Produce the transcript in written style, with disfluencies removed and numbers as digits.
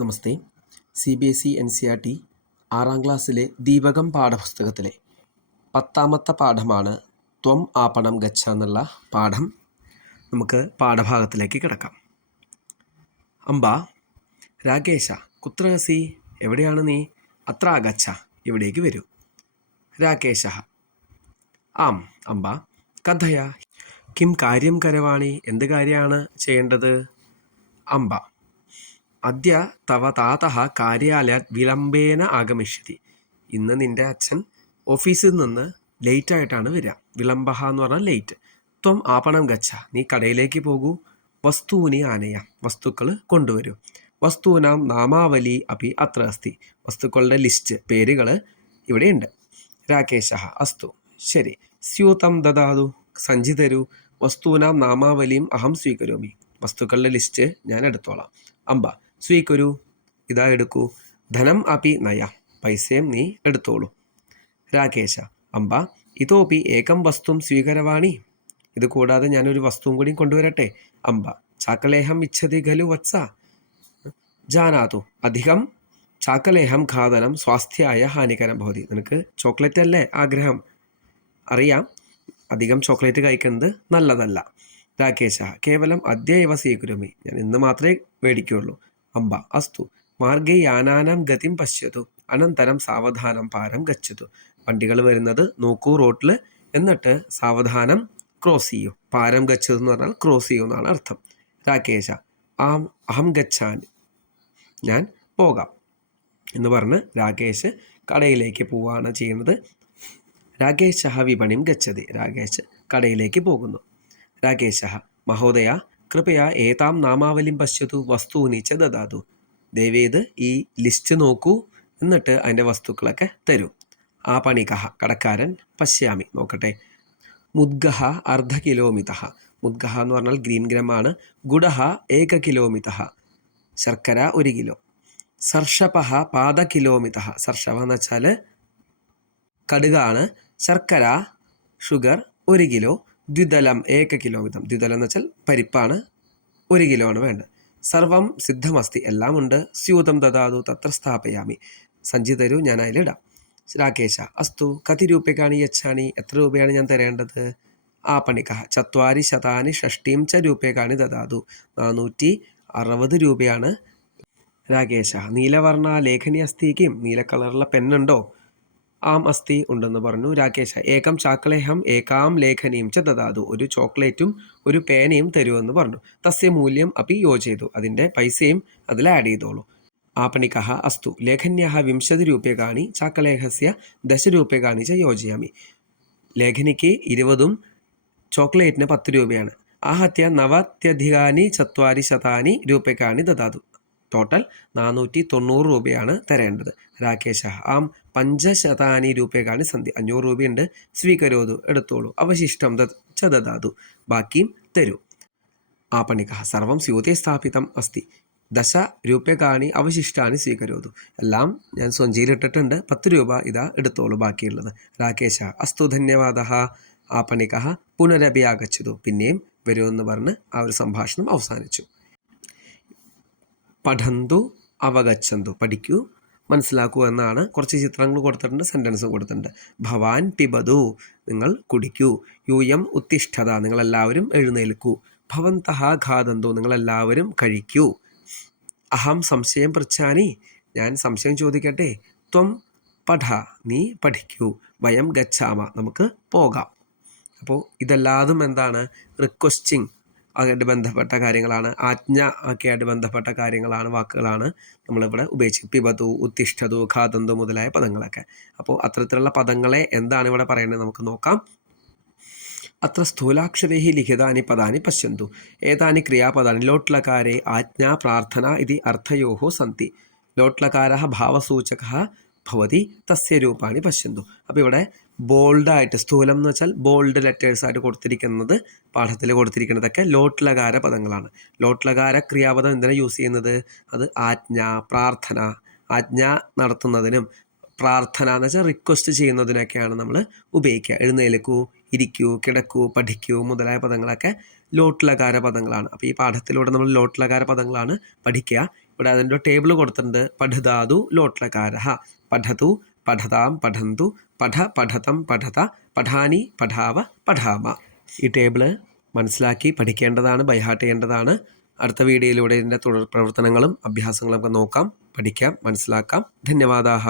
നമസ്തേ. CBSE NCERT 6ാം ക്ലാസ്സിലെ ദീപകം പാഠപുസ്തകത്തിലെ 10ാമത്തെ പാഠമാണ് ത്വം ആപണം ഗച്ഛ എന്നുള്ള പാഠം. നമുക്ക് പാഠഭാഗത്തിലേക്ക് കിടക്കാം. അംബ രാകേശ കുത്ര അസി, എവിടെയാണ് നീ? അത്ര ഗച്ഛ, ഇവിടേക്ക് വരൂ. രാകേശ ആം അംബ കഥയ കിം കാര്യം കരവാണി, എന്ത് കാര്യമാണ് ചെയ്യേണ്ടത്? അംബ അദ്യ തവ താതഃ കാര്യാലയാത് വിളംബേന ആഗമിഷ്യതി, ഇന്ന് നിൻ്റെ അച്ഛൻ ഓഫീസിൽ നിന്ന് ലേറ്റായിട്ടാണ് വരിക. വിളംബഹ എന്ന് പറഞ്ഞാൽ ലേറ്റ്. ത്വം ആപണം ഗച്ഛ, നീ കടയിലേക്ക് പോകൂ. വസ്തൂനി ആനയ, വസ്തുക്കൾ കൊണ്ടുവരൂ. വസ്തൂനാം നാമാവലി അപി അത്ര അസ്തി, വസ്തുക്കളുടെ ലിസ്റ്റ്, പേരുകൾ ഇവിടെയുണ്ട്. രാകേശ അസ്തു, ശരി. സ്യൂതം ദദാതു, സഞ്ചി തരൂ. വസ്തൂനാം നാമാവലിയും അഹം സ്വീകരോമി, വസ്തുക്കളുടെ ലിസ്റ്റ് ഞാൻ എടുത്തോളാം. അംബ സ്വീകരൂ, ഇതാ എടുക്കൂ. ധനം അപി നയ, പൈസയും നീ എടുത്തോളൂ. രാകേശ അംബ ഇതോപി ഏകം വസ്തും സ്വീകരവാണി, ഇത് കൂടാതെ ഞാനൊരു വസ്തുവും കൂടി കൊണ്ടുവരട്ടെ. അംബ ചാക്കലേഹം ഇച്ഛതി ഖലു വത്സ, ജാനാതു അധികം ചാക്കലേഹം ഖാദനം സ്വാസ്ഥ്യായ ഹാനികരം ഭവതി, നിനക്ക് ചോക്ലേറ്റ് അല്ലേ ആഗ്രഹം, അറിയാം, അധികം ചോക്ലേറ്റ് കഴിക്കുന്നത് നല്ലതല്ല. രാകേശ കേവലം അദ്യൈവ സ്വീകരോമി, ഞാൻ ഇന്ന് മാത്രമേ മേടിക്കുകയുള്ളൂ. അംബ അസ്തു മാർഗേ യാനാനാം ഗതിം പശ്യതു അനന്തരം സാവധാനം പാരം ഗച്ഛതു, വണ്ടികൾ വരുന്നത് നോക്കൂ റോട്ടിൽ, എന്നിട്ട് സാവധാനം ക്രോസ് ചെയ്യൂ. പാരം ഗച്ഛതു എന്ന് പറഞ്ഞാൽ ക്രോസ് ചെയ്യൂ എന്നാണ് അർത്ഥം. രാകേശ ആം അഹം ഗച്ഛാമി, ഞാൻ പോകാം എന്ന് പറഞ്ഞ് രാകേഷ് കടയിലേക്ക് പോവുകയാണ് ചെയ്യുന്നത്. രാകേശ വിപണിം ഗച്ഛതി, രാകേഷ് കടയിലേക്ക് പോകുന്നു. രാകേശ മഹോദയ കൃപയാ ഏതാം നാമാവലിം പശ്യതു വസ്തൂനി ച ദദാതു, ദയവേത് ഈ ലിസ്റ്റ് നോക്കൂ, എന്നിട്ട് അതിൻ്റെ വസ്തുക്കളൊക്കെ തരൂ. ആ പണികഹ കടക്കാരൻ പശ്യാമി, നോക്കട്ടെ. മുദ്ഗഹ അർദ്ധ കിലോമിതഃ, മുദ്ഗഹ എന്ന് പറഞ്ഞാൽ ഗ്രീൻ ഗ്രമാണ്. ഗുഡഹ 1 കിലോമിതഃ, ശർക്കര 1 കിലോ. സർഷപഹ പാദ കിലോമിതഃ, സർഷപ എന്ന് വെച്ചാൽ കടുകാണ്. ശർക്കര ഷുഗർ 1 കിലോ. ദ്വിദലം 1 കിലോമിതം, ദ്വിദലം എന്ന് വെച്ചാൽ പരിപ്പാണ്, 1 കിലോ ആണ് വേണ്ടത്. സർവം സിദ്ധമസ്തി, എല്ലാം ഉണ്ട്. സ്യൂതം ദദാതു തത്ര സ്ഥാപയാമി, സഞ്ചി തരൂ, ഞാൻ അതിലിടാം. രാകേശ അസ്തു കതി രൂപ്യകാണി യച്ഛാണി, എത്ര രൂപയാണ് ഞാൻ തരേണ്ടത്? ആ പണിക 460 ച രൂപ്യകാണി ദദാതു, 460 രൂപയാണ്. രാകേശ നീലവർണ്ണ ലേഖനി അസ്തി കിം, നീല കളറുള്ള പെന്നുണ്ടോ? ആം അസ്തി, ഉണ്ടെന്ന് പറഞ്ഞു. രാകേശ ഏകം ചാക്കലേഹം ഏകാം ലേഖനിയും ച ദദാതു, ഒരു ചോക്ലേറ്റും ഒരു പേനയും തരുമെന്ന് പറഞ്ഞു. തസ്യ മൂല്യം അപ്പി യോജയതു, അതിൻ്റെ പൈസയും അതിൽ ആഡ് ചെയ്തോളൂ. ആപണികഃ അസ്തു ലേഖന്യാः 20 രൂപ്യകാണി ചാക്കലേഹസ്യ 10 രൂപ്യകാണി ച യോജയാമി, ലേഖനിക്ക് 20ഉം ചോക്ലേറ്റിന് 10 രൂപയാണ്. ആഹത്യ 90 രൂപ്യകാണി ദദാതു, ടോട്ടൽ 490 രൂപയാണ് തരേണ്ടത്. രാകേശ ആം 500 രൂപയക്കാണ് സന്ധി, 500 രൂപയുണ്ട്, സ്വീകരോതു, എടുത്തോളൂ. അവശിഷ്ടം ച ദദാതു, ബാക്കിയും തരൂ. ആപണിക സർവം സ്യൂതേ സ്ഥാപിതം അസ്തി 10 രൂപയക്കാണി അവശിഷ്ടാനി സ്വീകരോതു, എല്ലാം ഞാൻ സഞ്ചിയിലിട്ടിട്ടുണ്ട്, 10 രൂപ ഇതാ എടുത്തോളൂ ബാക്കിയുള്ളത്. രാകേശ അസ്തു ധന്യവാദഃ. ആപണിക പുനരപി ആഗച്ഛതു, പിന്നെയും വരുമെന്ന് പറഞ്ഞ് ആ ഒരു സംഭാഷണം അവസാനിച്ചു. പഠന്തു അവഗച്ഛന്തു, പഠിക്കൂ, മനസ്സിലാക്കൂ എന്നാണ്. കുറച്ച് ചിത്രങ്ങൾ കൊടുത്തിട്ടുണ്ട്, സെൻറ്റൻസ് കൊടുത്തിട്ടുണ്ട്. ഭവാൻ പിബതു, നിങ്ങൾ കുടിക്കൂ. യൂയം ഉത്തിഷ്ഠത, നിങ്ങളെല്ലാവരും എഴുന്നേൽക്കൂ. ഭവന്തഃ ഖാദന്തു, നിങ്ങളെല്ലാവരും കഴിക്കൂ. അഹം സംശയം പൃച്ഛാനി, ഞാൻ സംശയം ചോദിക്കട്ടെ. ത്വം പഠ, നീ പഠിക്കൂ. വയം ഗച്ഛാമ, നമുക്ക് പോകാം. അപ്പോൾ ഇതെല്ലാതും എന്താണ്? റിക്വസ്റ്റിംഗ് ആയിട്ട് ബന്ധപ്പെട്ട കാര്യങ്ങളാണ്, ആജ്ഞ ഒക്കെയായിട്ട് ബന്ധപ്പെട്ട കാര്യങ്ങളാണ്, വാക്കുകളാണ് നമ്മളിവിടെ ഉപയോഗിച്ചത്. പിബതു, ഉത്തിഷ്ഠതു, ഖാദന്തു മുതലായ പദങ്ങളൊക്കെ. അപ്പോൾ അത്തരത്തിലുള്ള പദങ്ങളെ എന്താണ് ഇവിടെ പറയേണ്ടത് നമുക്ക് നോക്കാം. അത്ര സ്ഥൂലാക്ഷരൈः ലിഖിതാനി പദാനി പശ്യന്തു, ഏതാനി ക്രിയാപദാനി ലോട്ട്ലകാരേ ആജ്ഞാ പ്രാർത്ഥന ഇതി അർത്ഥയോः സന്തി, ലോട്ട്ലകാരः ഭാവസൂചകः ഭവതി തസ്യ രൂപാണി പശ്യന്തു. അപ്പോൾ ഇവിടെ ബോൾഡായിട്ട്, സ്ഥൂലം എന്ന് വെച്ചാൽ ബോൾഡ് ലെറ്റേഴ്സായിട്ട് കൊടുത്തിരിക്കുന്നത്, പാഠത്തിൽ കൊടുത്തിരിക്കുന്നതൊക്കെ ലോട്ട്ലകാര പദങ്ങളാണ്. ലോട്ട്ലകാര ക്രിയാപദം എന്തിനാണ് യൂസ് ചെയ്യുന്നത്? അത് ആജ്ഞ, പ്രാർത്ഥന, ആജ്ഞ നടത്തുന്നതിനും പ്രാർത്ഥന എന്ന് വെച്ചാൽ റിക്വസ്റ്റ് ചെയ്യുന്നതിനൊക്കെയാണ് നമ്മൾ ഉപയോഗിക്കുക. എഴുന്നേൽക്കൂ, ഇരിക്കൂ, കിടക്കൂ, പഠിക്കൂ മുതലായ പദങ്ങളൊക്കെ ലോട്ട്ലകാര പദങ്ങളാണ്. അപ്പോൾ ഈ പാഠത്തിലൂടെ നമ്മൾ ലോട്ട്ലകാര പദങ്ങളാണ് പഠിക്കുക. ഇവിടെ അതിൻ്റെ ടേബിൾ കൊടുത്തിട്ടുണ്ട്. പഠിതാതു ലോട്ട്ലകാരഃ. പഠതു, പഠതാം, പഠന്തു, പഠ, പഠതം, പഠത, പഠാനി, പഠാവ, പഠാമ. ഈ ടേബിള് മനസ്സിലാക്കി പഠിക്കേണ്ടതാണ്, ബൈഹാർട്ട് ചെയ്യേണ്ടതാണ്. അടുത്ത വീഡിയോയിലൂടെ ഇതിൻ്റെ തുടർ പ്രവർത്തനങ്ങളും അഭ്യാസങ്ങളും ഒക്കെ നോക്കാം, പഠിക്കാം, മനസ്സിലാക്കാം. ധന്യവാദാഹ.